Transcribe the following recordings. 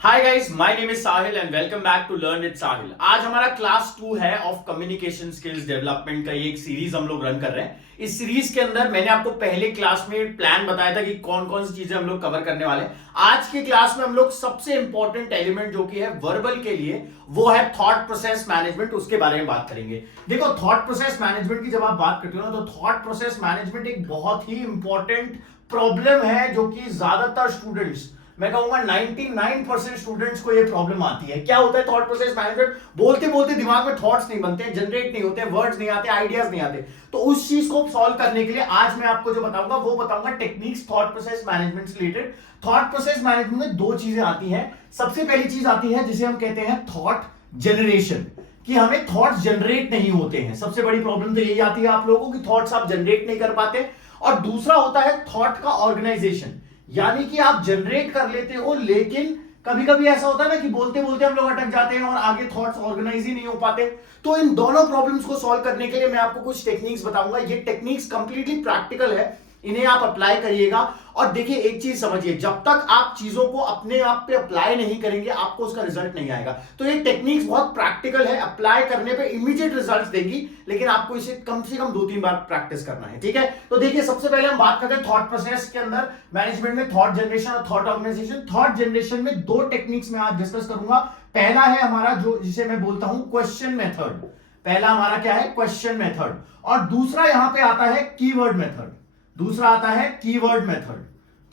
Hi guys, my name is Sahil and welcome back to learn with Sahil. आज हमारा class 2 है of communication skills development का। ये एक सीरीज हम लोग रन कर रहे हैं। इस सीरीज के अंदर मैंने आपको पहले क्लास में प्लान बताया था कि कौन कौन सी चीजें हम लोग कवर करने वाले हैं। आज की क्लास में हम लोग सबसे इंपॉर्टेंट एलिमेंट जो कि है वर्बल के लिए, वो है थॉट प्रोसेस मैनेजमेंट। उसके बारे में बात करेंगे। देखो, थॉट प्रोसेस मैनेजमेंट की जब आप बात करते हो ना, तो थॉट प्रोसेस मैनेजमेंट एक बहुत ही इंपॉर्टेंट प्रॉब्लम है जो कि ज्यादातर स्टूडेंट्स, मैं कहूंगा 99% स्टूडेंट्स को ये प्रॉब्लम आती है। क्या होता है थॉट प्रोसेस मैनेजमेंट? बोलते बोलते दिमाग में थॉट्स नहीं बनते, जनरेट नहीं होते, वर्ड्स नहीं आते, आइडियाज नहीं आते। तो उस चीज को सॉल्व करने के लिए आज मैं आपको जो बताऊंगा वो बताऊंगा टेक्निक्स थॉट प्रोसेस मैनेजमेंट से रिलेटेड। थॉट प्रोसेस मैनेजमेंट में दो चीजें आती हैं। सबसे पहली चीज आती है जिसे हम कहते हैं थॉट जनरेशन, कि हमें थॉट्स जनरेट नहीं होते हैं। सबसे बड़ी प्रॉब्लम तो यही आती है आप लोगों की, थॉट्स आप जनरेट नहीं कर पाते। और दूसरा होता है थॉट का ऑर्गेनाइजेशन, यानी कि आप जनरेट कर लेते हो लेकिन कभी कभी ऐसा होता है ना कि बोलते बोलते हम लोग अटक जाते हैं और आगे थॉट्स ऑर्गेनाइज ही नहीं हो पाते। तो इन दोनों प्रॉब्लम्स को सॉल्व करने के लिए मैं आपको कुछ टेक्निक्स बताऊंगा। ये टेक्निक्स कंप्लीटली प्रैक्टिकल है, इन्हें आप अप्लाई करिएगा। और देखिए, एक चीज समझिए, जब तक आप चीजों को अपने आप पे अप्लाई नहीं करेंगे आपको उसका रिजल्ट नहीं आएगा। तो ये टेक्निक्स बहुत प्रैक्टिकल है, अप्लाई करने पे इमीडिएट रिजल्ट्स देंगी, लेकिन आपको इसे कम से कम 2-3 बार प्रैक्टिस करना है। ठीक है, तो देखिए, सबसे पहले हम बात करते हैं थॉट प्रोसेस के अंदर मैनेजमेंट में थॉट जनरेशन और थॉट ऑर्गेनाइजेशन। थॉट जनरेशन में दो टेक्निक्स मैं आज डिस्कस करूंगा। पहला है हमारा जो जिसे मैं बोलता हूं क्वेश्चन मेथड। पहला हमारा क्या है? Question method. और दूसरा यहां पे आता है कीवर्ड मेथड। दूसरा आता है कीवर्ड मेथड।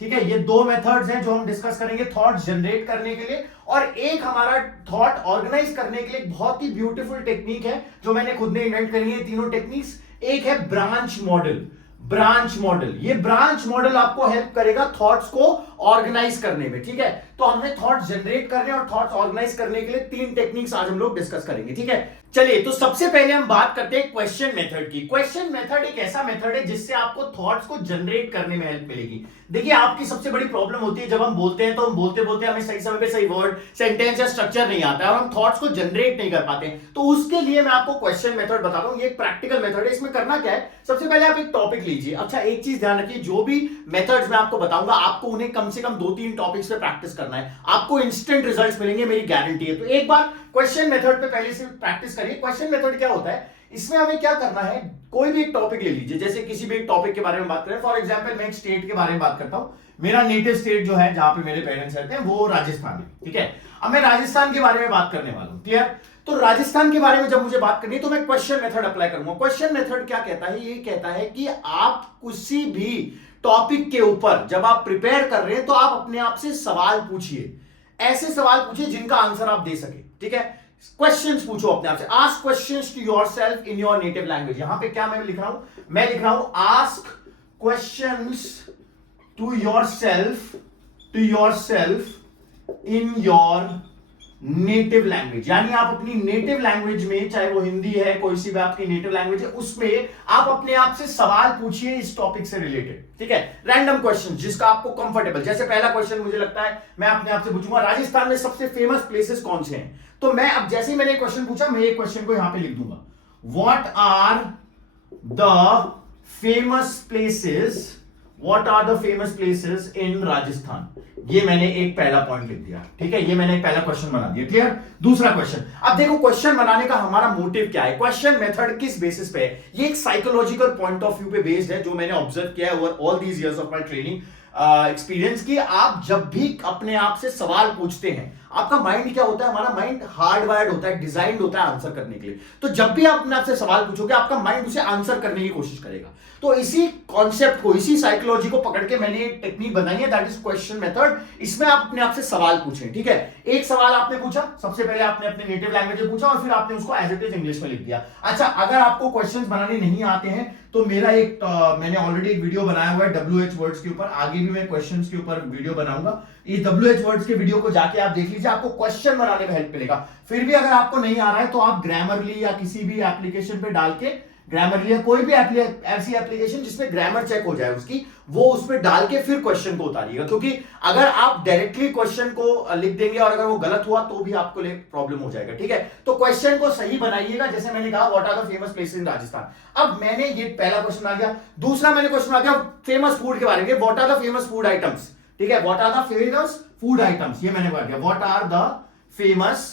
ठीक है, ये दो मेथड्स हैं जो हम डिस्कस करेंगे थॉट जनरेट करने के लिए। और एक हमारा थॉट ऑर्गेनाइज करने के लिए एक बहुत ही ब्यूटीफुल टेक्निक है जो मैंने खुद ने इन्वेंट करी है। तीनों टेक्निक्स, एक है ब्रांच मॉडल। ब्रांच मॉडल, ये ब्रांच मॉडल आपको हेल्प करेगा थॉट्स को ऑर्गेनाइज करने में। ठीक है, तो हमने थॉट्स जनरेट करने और थॉट्स ऑर्गेनाइज करने के लिए 3 टेक्निक्स आज हम लोग डिस्कस करेंगे। ठीक है, चलिए, तो सबसे पहले हम बात करते हैं क्वेश्चन मेथड की। क्वेश्चन मेथड एक ऐसा मेथड है जिससे आपको थॉट्स को जनरेट करने में हेल्प मिलेगी। देखिए, आपकी सबसे बड़ी प्रॉब्लम होती है जब हम बोलते हैं तो हम बोलते बोलते हमें सही समय पे सही वर्ड, सेंटेंस या स्ट्रक्चर नहीं आता है और हम थॉट्स को जनरेट नहीं कर पाते। तो उसके लिए मैं आपको क्वेश्चन मेथड बताता हूं। ये एक प्रैक्टिकल मेथड है। इसमें करना क्या है, सबसे पहले आप एक टॉपिक लीजिए। अच्छा, एक चीज ध्यान रखिए, जो भी मेथड्स मैं आपको बताऊंगा आपको उन्हें कम से कम 2-3 टॉपिक्स पे प्रैक्टिस करना है। आपको इंस्टेंट रिजल्ट्स मिलेंगे, मेरी गारंटी है। तो एक बार क्वेश्चन मेथड पे पहले से प्रैक्टिस करिए। क्वेश्चन मेथड क्या होता है? इसमें हमें क्या करना है, कोई भी एक टॉपिक ले लीजिए। जैसे किसी भी एक टॉपिक के बारे में बात करें, फॉर एग्जांपल मैं एक स्टेट के बारे में बात करता हूं। मेरा नेटिव स्टेट जो है, जहां पे मेरे पेरेंट्स रहते हैं, वो राजस्थान है। ठीक है, अब मैं राजस्थान के बारे में बात करने वाला हूं। क्लियर? तो राजस्थान के बारे में जब मुझे बात करनी है तो मैं क्वेश्चन मेथड अप्लाई करूंगा। क्वेश्चन मेथड क्या कहता है? ये कहता है कि आप किसी भी टॉपिक के ऊपर जब आप प्रिपेयर कर रहे हैं तो आप अपने आप से सवाल पूछिए। ऐसे सवाल पूछिए जिनका आंसर आप दे सके। ठीक है, क्वेश्चंस पूछो अपने आप से। Ask questions to yourself in your native language. यहां पे क्या मैं लिख रहा हूं? मैं लिख रहा हूं ask questions to yourself in your native language. यानी आप अपनी नेटिव लैंग्वेज में, चाहे वो हिंदी है, कोई सी भी आपकी नेटिव लैंग्वेज है, उसमें आप अपने आप से सवाल पूछिए इस टॉपिक से रिलेटेड। ठीक है, रैंडम क्वेश्चन जिसका आपको कंफर्टेबल। जैसे पहला क्वेश्चन मुझे लगता है मैं अपने आप से पूछूंगा, राजस्थान में सबसे फेमस प्लेसेस कौन से हैं? तो मैं अब जैसे ही मैंने क्वेश्चन पूछा, मैं एक क्वेश्चन को यहां पे लिख दूंगा, what are the famous places in Rajasthan. ये मैंने एक पहला पॉइंट लिख दिया। ठीक है, ये मैंने एक पहला क्वेश्चन बना दिया। क्लियर? दूसरा क्वेश्चन। अब देखो, क्वेश्चन बनाने का हमारा मोटिव क्या है, क्वेश्चन मेथड किस बेसिस पे है? ये एक साइकोलॉजिकल पॉइंट ऑफ व्यू पे बेस्ड है जो मैंने ऑब्जर्व किया है over all these years of my training experience. की आप जब भी अपने आप से सवाल पूछते हैं, आपका माइंड क्या होता है? हमारा माइंड हार्डवायर्ड होता है, डिजाइंड होता है आंसर करने के लिए। तो जब भी आप अपने आप से सवाल पूछोगे, आपका माइंड उसे आंसर करने की कोशिश करेगा। तो इसी कॉन्सेप्ट को, इसी साइकोलॉजी को पकड़ के मैंने एक टेक्निक बनाई है, दैट इज क्वेश्चन मेथड। इसमें आप अपने आप से सवाल पूछें। ठीक है, एक सवाल आपने पूछा, सबसे पहले आपने अपने नेटिव लैंग्वेज में पूछा और फिर आपने उसको एज इट इज इंग्लिश में लिख दिया। अच्छा, अगर आपको क्वेश्चंस बनाने नहीं आते हैं तो मेरा मैंने ऑलरेडी एक वीडियो बनाया हुआ है WH वर्ड्स के ऊपर। आगे भी मैं क्वेश्चंस के ऊपर वीडियो बनाऊंगा। इस WH वर्ड्स के वीडियो को जाके आप देख लीजिए, आपको क्वेश्चन बनाने में हेल्प मिलेगा। फिर भी अगर आपको नहीं आ रहा है तो आप ग्रामरली या किसी भी एप्लीकेशन पे डाल के, ग्रामरली या कोई भी ऐसी एप्लीकेशन जिसमें ग्रामर चेक हो जाए उसकी, वो उसमें डाल के फिर क्वेश्चन को उतारिएगा। क्योंकि अगर आप डायरेक्टली क्वेश्चन को लिख देंगे और अगर वो गलत हुआ तो भी आपको लिए प्रॉब्लम हो जाएगा। ठीक है, तो क्वेश्चन को सही बनाइएगा। जैसे मैंने कहा, what are the famous places in Rajasthan. अब मैंने ये पहला क्वेश्चन आ गया। दूसरा मैंने क्वेश्चन आ गया फेमस फूड के बारे में, what are the famous food items. ठीक है, what are the famous food items, ये मैंने कर दिया, what are the famous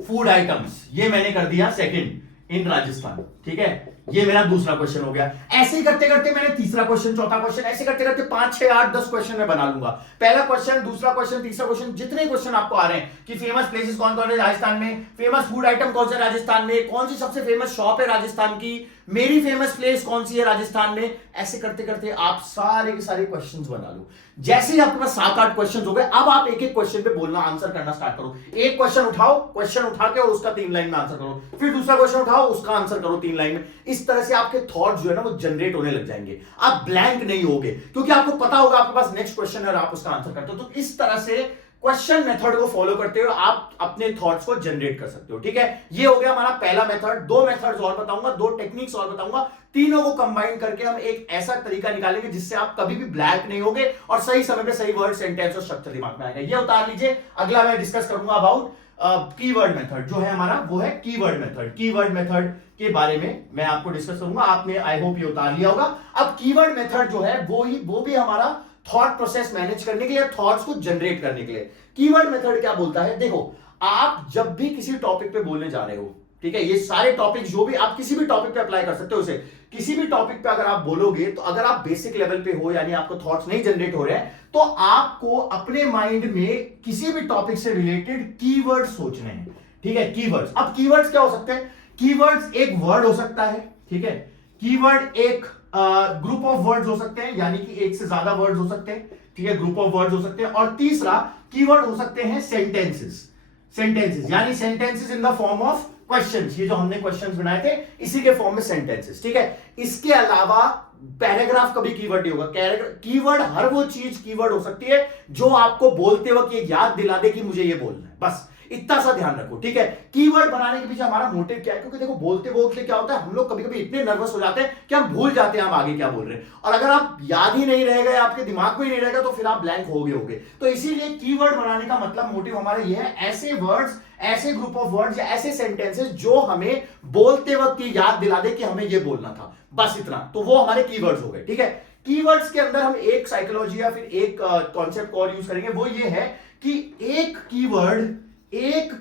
food items, ये मैंने कर दिया सेकंड इन राजस्थान। ठीक है, ये मेरा दूसरा क्वेश्चन हो गया। ऐसे ही करते करते मैंने तीसरा क्वेश्चन, चौथा क्वेश्चन, ऐसे करते करते 5 6 8 10 क्वेश्चन में बना लूंगा। पहला क्वेश्चन, दूसरा क्वेश्चन, तीसरा क्वेश्चन, जितने क्वेश्चन आपको आ रहे हैं कि फेमस प्लेसेस कौन कौन है राजस्थान में, फेमस फूड आइटम कौन सा राजस्थान में, कौन सी सबसे फेमस शॉप है राजस्थान की, मेरी फेमस प्लेस कौन सी है राजस्थान में, ऐसे करते करते आप सारे के सारे क्वेश्चंस बना लो। जैसे ही आपके पास 7 8 क्वेश्चंस हो गए, अब आप एक एक क्वेश्चन पे बोलना, आंसर करना स्टार्ट करो। एक क्वेश्चन उठाओ, क्वेश्चन उठा के और उसका 3 लाइन में आंसर करो, फिर दूसरा क्वेश्चन उठाओ, उसका आंसर करो 3 लाइन में। इस तरह से आपके थॉट जो है ना वो जनरेट होने लग जाएंगे, आप ब्लैंक नहीं होगे, क्योंकि आपको पता होगा आपके पास नेक्स्ट क्वेश्चन है और आप उसका आंसर करते हो। तो इस तरह से क्वेश्चन मेथड को फॉलो करते हुए आप अपने थॉट्स को जनरेट कर सकते हो। ठीक है, ये हो गया हमारा पहला मेथड। 2 मेथड्स और बताऊंगा, 2 टेक्निक्स और बताऊंगा, तीनों को कंबाइन करके हम एक ऐसा तरीका निकालेंगे जिससे आप कभी भी ब्लैंक नहीं होगे और सही समय पे सही वर्ड, सेंटेंस और स्ट्रक्चर दिमाग में आएगा। ये उतार लीजिए। अगला मैं डिस्कस करूंगा अबाउट कीवर्ड मेथड, जो है हमारा वो है कीवर्ड मेथड। कीवर्ड मेथड के बारे में मैं आपको डिस्कस करूंगा, आपने आई होप ये उतार लिया होगा। अब कीवर्ड मेथड जो है वो भी हमारा थॉट प्रोसेस मैनेज करने के लिए, थॉट्स को जनरेट करने के लिए। कीवर्ड मेथड क्या बोलता है, देखो आप जब भी किसी टॉपिक पे बोलने जा रहे हो, ठीक है, ये सारे टॉपिक जो भी आप किसी भी टॉपिक पे अप्लाई कर सकते हो, उसे किसी भी टॉपिक पे अगर आप बोलोगे तो अगर आप बेसिक लेवल पे हो, यानी आपको थॉट्स नहीं जनरेट हो रहे हैं, तो आपको अपने माइंड में किसी भी टॉपिक से रिलेटेड कीवर्ड सोचने हैं। ठीक है, कीवर्ड्स। अब कीवर्ड्स क्या हो सकते हैं, कीवर्ड्स एक वर्ड हो सकता है, ठीक है, कीवर्ड एक ग्रुप ऑफ वर्ड्स हो सकते हैं, यानी कि एक से ज्यादा वर्ड्स हो सकते हैं, ठीक है, ग्रुप ऑफ वर्ड्स हो सकते हैं। और तीसरा कीवर्ड हो सकते हैं सेंटेंसेस, सेंटेंसेस यानी sentences in the form of questions, ये जो हमने क्वेश्चंस बनाए थे इसी के फॉर्म में सेंटेंसेस। ठीक है, इसके अलावा पैराग्राफ कभी कीवर्ड नहीं होगा। कीवर्ड हर वो चीज कीवर्ड हो सकती है जो आपको बोलते वक्त ये याद दिला दे कि मुझे ये बोलना है, बस इतना सा ध्यान रखो। ठीक है, कीवर्ड बनाने के पीछे हमारा मोटिव क्या है, क्योंकि देखो बोलते बोलते क्या होता है, हम लोग कभी कभी इतने नर्वस हो जाते हैं कि हम भूल जाते हैं हम आगे क्या बोल रहे हैं, और अगर आप याद ही नहीं रहेगा, आपके दिमाग में ही नहीं रहेगा, तो फिर आप ब्लैंक होगे। तो इसीलिए कीवर्ड बनाने का मतलब, मोटिव हमारा ये है, ऐसे वर्ड्स, ऐसे ग्रुप ऑफ वर्ड्स या ऐसे सेंटेंसेस जो हमें बोलते वक्त ये याद दिला दे कि हमें ये बोलना था, बस इतना। तो वो हमारे कीवर्ड्स हो गए। ठीक है, कीवर्ड्स के अंदर हम एक साइकोलॉजी या फिर एक कॉन्सेप्ट और यूज करेंगे, वो ये है कि एक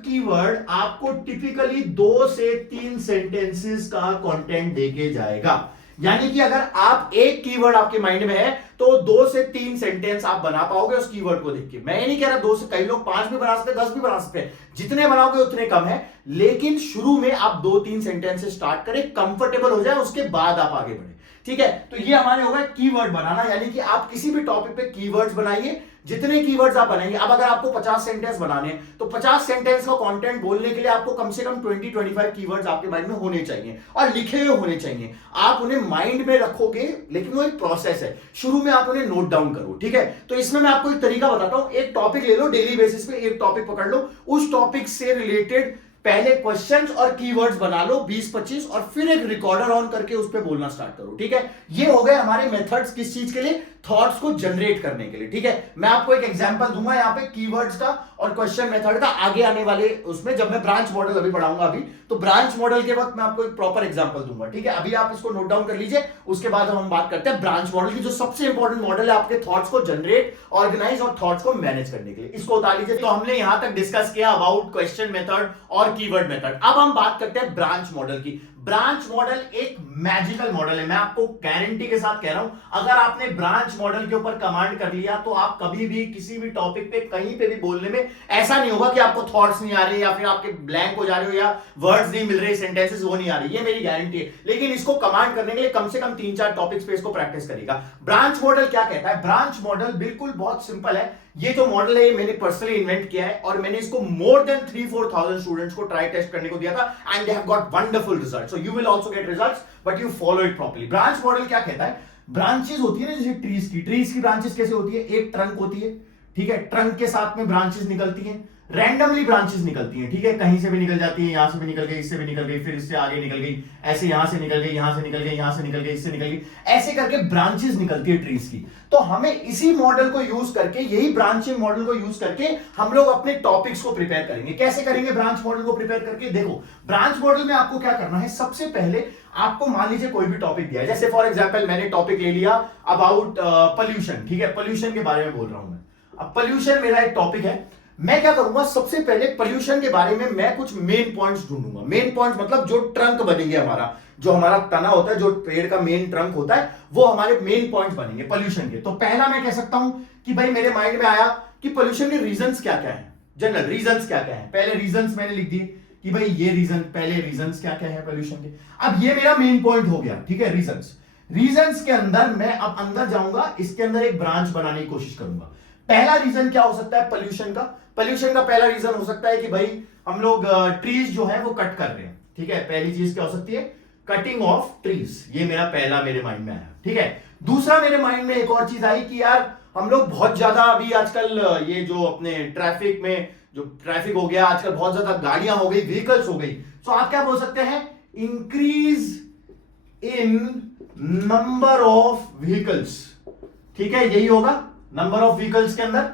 कीवर्ड आपको टिपिकली 2 से 3 सेंटेंसेस का कंटेंट देके जाएगा। यानी कि अगर आप एक कीवर्ड आपके माइंड में है तो 2 से 3 सेंटेंस आप बना पाओगे उस कीवर्ड को देख के। मैं ये नहीं कह रहा 2 से, कई लोग 5 भी बना सकते हैं, 10 भी बना सकते हैं, जितने बनाओगे उतने कम है, लेकिन शुरू में आप 2-3 सेंटेंस से स्टार्ट करें, कंफर्टेबल हो जाए, उसके बाद आप आगे बढ़े। ठीक है, तो ये हमारे होगा कीवर्ड बनाना, यानी कि आप किसी भी टॉपिक पे कीवर्ड्स बनाइए, जितने कीवर्ड्स आप बनाएंगे। अब अगर आपको 50 सेंटेंस बनाने हैं तो 50 सेंटेंस का कंटेंट बोलने के लिए आपको कम से कम 20-25 कीवर्ड्स आपके माइंड में होने चाहिए और लिखे हुए होने चाहिए। आप उन्हें माइंड में रखोगे, लेकिन वो एक प्रोसेस है, शुरू में आप उन्हें नोट डाउन करो। ठीक है, तो इसमें मैं आपको एक तरीका बताता हूं, एक टॉपिक ले लो, डेली बेसिस पे एक टॉपिक पकड़ लो, उस टॉपिक से रिलेटेड पहले क्वेश्चंस और कीवर्ड्स बना लो 20-25, और फिर एक रिकॉर्डर ऑन करके उस पर बोलना स्टार्ट करो। ठीक है, ये हो गए हमारे मेथड्स, किस चीज के लिए, थॉट्स को जनरेट करने के लिए। ठीक है, मैं आपको एक एग्जांपल दूंगा यहाँ पे कीवर्ड्स का और क्वेश्चन मेथड का, आगे आने वाले उसमें जब मैं ब्रांच मॉडल अभी पढ़ाऊंगा, अभी तो ब्रांच मॉडल के वक्त मैं आपको एक प्रॉपर एग्जांपल दूंगा। ठीक है, अभी आप इसको नोट डाउन कर लीजिए, उसके बाद हम बात करते हैं ब्रांच मॉडल की, जो सबसे इंपॉर्टेंट मॉडल है आपके थॉट्स को जनरेट, ऑर्गेनाइज और थॉट्स को मैनेज करने के लिए। इसको उतार लीजिए। तो हमने यहां तक डिस्कस किया अबाउट क्वेश्चन मेथड और कीवर्ड मेथड। अब हम बात करते हैं ब्रांच मॉडल की। ब्रांच मॉडल एक मैजिकल मॉडल है, मैं आपको गारंटी के साथ कह रहा हूं, अगर आपने ब्रांच मॉडल के ऊपर कमांड कर लिया तो आप कभी भी किसी भी टॉपिक पे कहीं पे भी बोलने में ऐसा नहीं होगा कि आपको थॉट्स नहीं आ रहे या फिर आपके ब्लैंक हो जा रहे हो या वर्ड्स नहीं मिल रहे, सेंटेंसेस वो नहीं आ रही, ये मेरी गारंटी है। लेकिन इसको कमांड करने के लिए कम से कम 3-4 टॉपिक्स पे इसको प्रैक्टिस करेगा। ब्रांच मॉडल क्या कहता है, ब्रांच मॉडल बिल्कुल बहुत सिंपल है। ये जो मॉडल है ये मैंने पर्सनली इन्वेंट किया है और मैंने इसको मोर देन 3-4,000 स्टूडेंट्स को ट्राई टेस्ट करने को दिया था, and they have got wonderful results. So you will also get results but you follow it properly. Branch model क्या कहता है, ब्रांचेस होती है ना जैसे ट्रीज की ब्रांचेस कैसे होती है, एक ट्रंक होती है, ठीक है, ट्रंक के साथ में ब्रांचेस निकलती हैं, रैंडमली ब्रांचेस निकलती हैं, ठीक है, कहीं से भी निकल जाती है, यहां से भी निकल गई, इससे भी निकल गई, फिर इससे आगे निकल गई, ऐसे यहां से निकल गई, यहां से निकल गई, यहां से निकल गई, इससे निकल गई, ऐसे करके ब्रांचेस निकलती है ट्रीज की। तो हमें इसी मॉडल को यूज करके, यही ब्रांचिंग मॉडल को यूज करके हम लोग अपने टॉपिक्स को प्रिपेयर करेंगे। कैसे करेंगे ब्रांच मॉडल को प्रिपेयर करके? देखो, ब्रांच मॉडल में आपको क्या करना है, सबसे पहले आपको मान लीजिए कोई भी टॉपिक दिया है, जैसे फॉर एग्जांपल मैंने टॉपिक ले लिया अबाउट पोल्यूशन, ठीक है, पोल्यूशन के बारे में बोल रहा हूं मैं। अब पोल्यूशन मेरा एक टॉपिक है, मैं क्या करूंगा, सबसे पहले पोल्यूशन के बारे में मैं कुछ मेन पॉइंट्स ढूंढूंगा। मेन पॉइंट्स मतलब जो ट्रंक बनेंगे हमारा, जो हमारा तना होता है, जो पेड़ का मेन ट्रंक होता है, वो हमारे मेन पॉइंट्स बनेंगे पोल्यूशन के। तो पहला मैं कह सकता हूं कि भाई मेरे माइंड में आया कि पोल्यूशन के रीजंस क्या क्या है, जनरल रीजंस क्या क्या है। पहले रीजंस मैंने लिख दिए कि भाई ये रीजन, पहले रीजंस क्या क्या है पोल्यूशन के। अब ये मेरा मेन पॉइंट हो गया, ठीक है, रीजंस के अंदर मैं अब अंदर जाऊंगा, इसके अंदर एक ब्रांच बनाने की कोशिश करूंगा। पहला रीजन क्या हो सकता है पोल्यूशन का? पोल्यूशन का पहला रीजन हो सकता है कि भाई हम लोग ट्रीज जो है वो कट कर रहे हैं, ठीक है, पहली चीज क्या हो सकती है, कटिंग ऑफ ट्रीज। ये मेरा पहला मेरे माइंड में आया, ठीक है। दूसरा मेरे माइंड में एक और चीज आई कि यार हम लोग बहुत ज्यादा अभी आजकल ये जो अपने ट्रैफिक में जो ट्रैफिक हो गया, आजकल बहुत ज्यादा गाड़ियां हो गई, व्हीकल्स हो गई, तो आप क्या बोल सकते हैं, increase in number of vehicles, ठीक है, यही होगा, नंबर ऑफ व्हीकल्स के अंदर,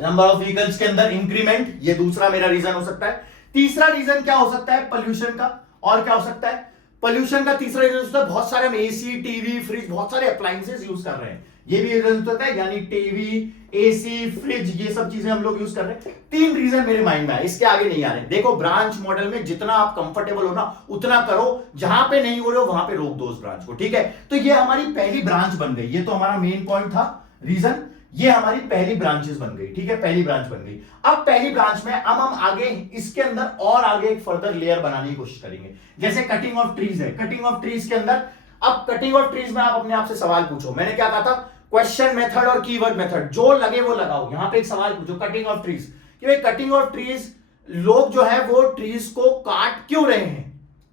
नंबर ऑफ व्हीकल्स के अंदर इंक्रीमेंट, ये दूसरा मेरा रीजन हो सकता है। तीसरा रीजन क्या हो सकता है पोल्यूशन का, और क्या हो सकता है पोल्यूशन का तीसरा रीजन होता है, बहुत सारे हम एसी, टीवी, फ्रिज, बहुत सारे अप्लायंसेस यूज कर रहे हैं, ये भी रीजन होता है, यानी टीवी, एसी, फ्रिज, ये सब चीजें हम लोग यूज कर रहे हैं। तीन रीजन मेरे माइंड में है, इसके आगे नहीं आ रहे। देखो, ब्रांच मॉडल में जितना आप कंफर्टेबल हो ना उतना करो, जहां पे नहीं हो रहे हो वहां पे रोक दो उस ब्रांच को, ठीक है। तो ये हमारी पहली ब्रांच बन गई, ये तो हमारा मेन पॉइंट था, रीजन, ये हमारी पहली ब्रांचेस बन गई, ठीक है, पहली ब्रांच बन गई। अब पहली ब्रांच में अब हम आगे इसके अंदर और आगे एक फर्दर लेयर बनाने की कोशिश करेंगे, जैसे कटिंग ऑफ ट्रीज है। कटिंग ऑफ ट्रीज के अंदर, अब कटिंग ऑफ ट्रीज में आप अपने आप से सवाल पूछो, मैंने क्या कहा था, क्वेश्चन मेथड और कीवर्ड मेथड, जो लगे वो लगाओ। यहां पे एक सवाल पूछो कटिंग ऑफ ट्रीज, कि भाई कटिंग ऑफ ट्रीज, लोग जो है वो ट्रीज को काट क्यों रहे हैं,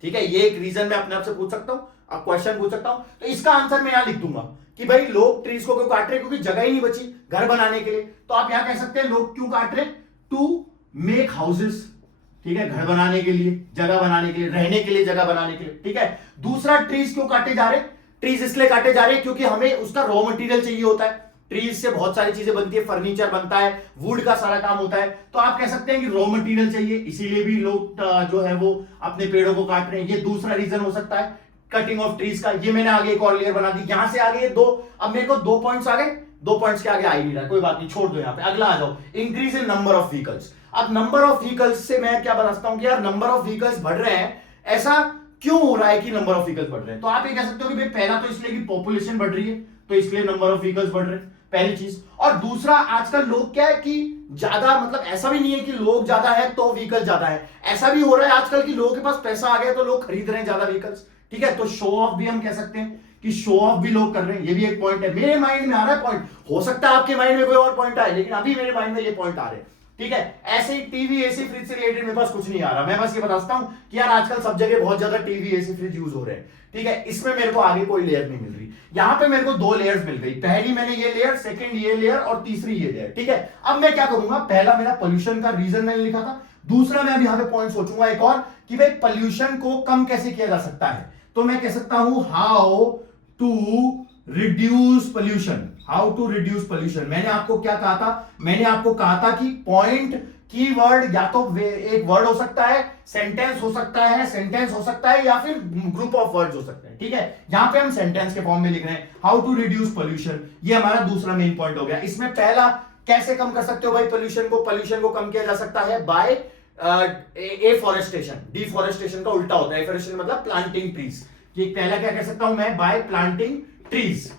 ठीक है, ये एक रीजन मैं अपने आप से पूछ सकता हूं, अब क्वेश्चन पूछ सकता हूं। तो इसका आंसर मैं यहां लिख दूंगा कि भाई लोग ट्रीज को क्यों काट रहे, क्योंकि जगह ही नहीं बची घर बनाने के लिए। तो आप यहां कह सकते हैं लोग क्यों काट रहे, टू मेक हाउसेस, ठीक है, घर बनाने के लिए, जगह बनाने के लिए, रहने के लिए जगह बनाने के लिए, ठीक है। दूसरा, ट्रीज क्यों काटे जा रहे, ट्रीज इसलिए काटे जा रहे हैं क्योंकि हमें उसका रॉ मटेरियल चाहिए होता है, ट्रीज से बहुत सारी चीजें बनती है, फर्नीचर बनता है, वुड का सारा काम होता है। तो आप कह सकते हैं कि रॉ मटेरियल चाहिए, इसीलिए भी लोग जो है वो अपने पेड़ों को काट रहे हैं, ये दूसरा रीजन हो सकता है कटिंग ऑफ ट्रीज का। ये मैंने आगे एक और लेयर बना दी, यहां से आगे दो, अब मेरे को 2 पॉइंट्स आ गए, 2 पॉइंट्स के आगे आ ही नहीं रहा, कोई बात नहीं, छोड़ दो यहां पे, अगला आ जाओ, increase in number of vehicles. अब नंबर ऑफ व्हीकल्स से मैं क्या बताता हूं कि यार नंबर ऑफ व्हीकल्स बढ़ रहे हैं, ऐसा क्यों हो रहा है कि नंबर ऑफ व्हीकल्स बढ़ रहे हैं। तो आप ये कह सकते हो कि भाई पहला तो इसलिए कि पॉपुलेशन बढ़ रही है, तो इसलिए नंबर ऑफ व्हीकल्स बढ़ रहे हैं, पहली चीज। और दूसरा, आजकल लोग क्या है कि ज्यादा, मतलब ऐसा भी नहीं है कि लोग ज्यादा है तो व्हीकल ज्यादा है, ऐसा भी हो रहा है आजकल कि लोगों के पास पैसा आ गया तो लोग खरीद रहे हैं ज्यादा व्हीकल्स, ठीक है। तो शो ऑफ भी हम कह सकते हैं कि शो ऑफ भी लोग कर रहे हैं, ये भी एक पॉइंट है, मेरे माइंड में आ रहा है पॉइंट, हो सकता है आपके माइंड में कोई और पॉइंट आए, लेकिन अभी मेरे माइंड में ये पॉइंट आ रहे हैं, ठीक है। ऐसे ही टीवी, एसी, फ्रिज से रिलेटेड मेरे पास कुछ नहीं आ रहा, मैं बस ये बताता हूं कि यार आजकल सब जगह बहुत ज्यादा टीवी, एसी, फ्रिज यूज हो रहे हैं, ठीक है। इसमें मेरे को आगे कोई लेयर नहीं मिल रही, यहां पे मेरे को 2 लेयर्स मिल गई, पहली मैंने ये लेयर, सेकंड ये लेयर और तीसरी ये लेयर, ठीक है। अब मैं क्या करूंगा, पहला मेरा पोल्यूशन का रीजन मैंने लिखा था, दूसरा मैं अब यहां पे पॉइंट सोचूंगा एक और कि भाई पोल्यूशन को कम कैसे किया जा सकता है। तो मैं कह सकता हूं how to reduce pollution, how to reduce pollution. मैंने आपको क्या कहा था, मैंने आपको कहा था कि पॉइंट, कीवर्ड या तो एक वर्ड हो सकता है, सेंटेंस हो सकता है, सेंटेंस हो सकता है, या फिर ग्रुप ऑफ वर्ड्स हो सकते हैं, ठीक है। यहां पे हम सेंटेंस के फॉर्म में लिख रहे हैं हाउ टू रिड्यूस पोल्यूशन, ये हमारा दूसरा मेन पॉइंट हो गया। इसमें पहला, कैसे कम कर सकते हो भाई पोल्यूशन को कम किया जा सकता है बाय एफॉरेस्टेशन, डिफॉरेस्टेशन का उल्टा होता है, एफॉरेस्टेशन मतलब प्लांटिंग ट्रीज। ये पहला क्या कह सकता हूं मैं, बाय प्लांटिंग ट्रीज,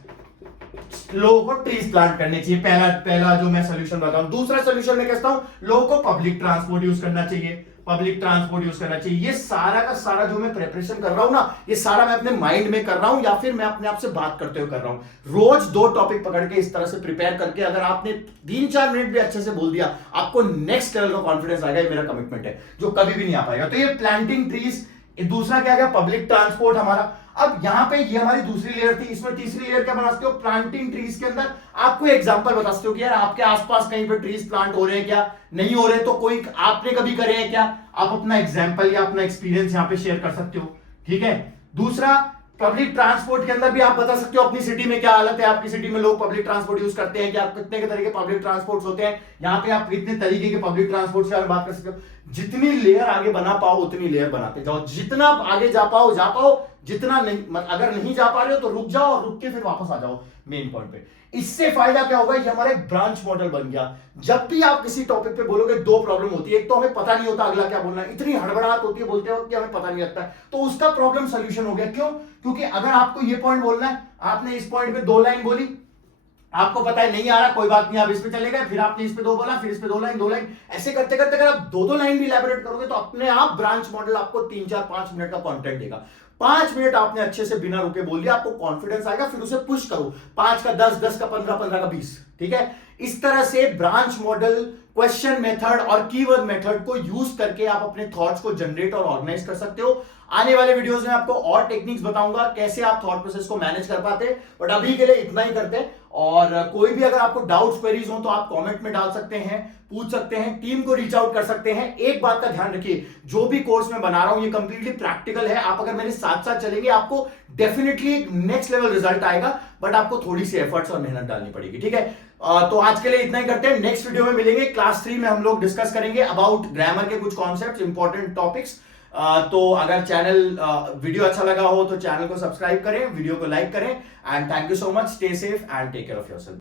लोगों को ट्रीज प्लांट करने चाहिए, पहला जो मैं सोल्यूशन बताऊं। दूसरा सोल्यूशन मैं कहता हूं लोगों को पब्लिक ट्रांसपोर्ट यूज करना चाहिए, पब्लिक ट्रांसपोर्ट यूज करना चाहिए। ये सारा का सारा जो मैं प्रिपरेशन कर रहा हूं ना, ये सारा मैं अपने माइंड में कर रहा हूं या फिर मैं अपने आप से बात करते हुए कर रहा हूं। रोज 2 टॉपिक पकड़ के इस तरह से प्रिपेयर करके अगर आपने 3-4 मिनट भी अच्छे से बोल दिया, आपको नेक्स्ट लेवल का कॉन्फिडेंस आएगा, ये मेरा कमिटमेंट है, जो कभी भी नहीं आ पाएगा। तो ये प्लांटिंग ट्रीज, दूसरा क्या गया, पब्लिक ट्रांसपोर्ट हमारा। अब यहां पे ये हमारी दूसरी लेयर थी, इसमें तीसरी लेयर क्या बना सकते हो, प्लांटिंग ट्रीज के अंदर आपको एग्जांपल बता सकते हो कि यार आपके आसपास कहीं पे ट्रीज प्लांट हो रहे हैं क्या, नहीं हो रहे, तो कोई आपने कभी करे हैं क्या, आप अपना एग्जांपल या अपना एक्सपीरियंस यहां पे शेयर कर सकते हो। ठीक है, दूसरा पब्लिक ट्रांसपोर्ट के अंदर भी आप बता सकते हो अपनी सिटी में क्या हालत है, आपकी सिटी में लोग पब्लिक ट्रांसपोर्ट यूज करते हैं क्या, कितने के तरीके पब्लिक ट्रांसपोर्ट होते हैं, यहाँ पे आप कितने तरीके के पब्लिक ट्रांसपोर्ट से बात कर सकते हो। जितनी लेयर आगे बना पाओ उतनी लेयर बनाते जाओ, जितना आगे जा पाओ, जितना नहीं, अगर नहीं जा पा रहे हो तो रुक जाओ और रुक के फिर वापस आ जाओ मेन पॉइंट पे। इससे फायदा क्या होगा, ये हमारा एक ब्रांच मॉडल बन गया। जब भी आप किसी टॉपिक पे बोलोगे दो प्रॉब्लम होती है, एक तो हमें पता नहीं होता अगला क्या बोलना है, इतनी हड़बड़ाहट होती है बोलते हो कि हमें पता नहीं लगता, तो उसका प्रॉब्लम सोल्यूशन हो गया। क्यों? क्योंकि अगर आपको ये पॉइंट बोलना है, आपने इस पॉइंट पे 2 लाइन बोली, आपको पता है नहीं आ रहा, कोई बात नहीं, आप इस पे चले गए, फिर आपने इस पे 2 बोला, फिर इस पे 2 लाइन, ऐसे करते करते अगर आप 2 लाइन भी इलैबोरेट करोगे तो अपने आप ब्रांच मॉडल आपको 3-4-5 मिनट का कंटेंट देगा। 5 मिनट आपने अच्छे से बिना रुके बोल दिया, आपको कॉन्फिडेंस आएगा, फिर उसे पुश करो, 5 का 10, 10 का 15, 15 का 20। ठीक है, इस तरह से ब्रांच मॉडल, क्वेश्चन मेथड और कीवर्ड मेथड को यूज करके आप अपने थॉट्स को जनरेट और ऑर्गेनाइज कर सकते हो। आने वाले वीडियोस में आपको और टेक्निक्स बताऊंगा कैसे आप थॉट प्रोसेस को मैनेज कर पाते, बट अभी के लिए इतना ही करते हैं। और कोई भी अगर आपको डाउट्स क्वेरीज हो तो आप कमेंट में डाल सकते हैं, पूछ सकते हैं, टीम को रीच आउट कर सकते हैं। एक बात का ध्यान रखिए, जो भी कोर्स मैं बना रहा हूं ये कंप्लीटली प्रैक्टिकल है, आप अगर मेरे साथ साथ चलेंगे आपको डेफिनेटली नेक्स्ट लेवल रिजल्ट आएगा, बट आपको थोड़ी सी एफर्ट्स और मेहनत डालनी पड़ेगी। ठीक है, तो आज के लिए इतना ही करते हैं, नेक्स्ट वीडियो में मिलेंगे। क्लास 3 में हम लोग डिस्कस करेंगे अबाउट ग्रामर के कुछ कॉन्सेप्ट्स, इंपॉर्टेंट टॉपिक्स। तो अगर वीडियो अच्छा लगा हो तो चैनल को सब्सक्राइब करें, वीडियो को लाइक करें, and thank you so much, stay safe and take care of yourself.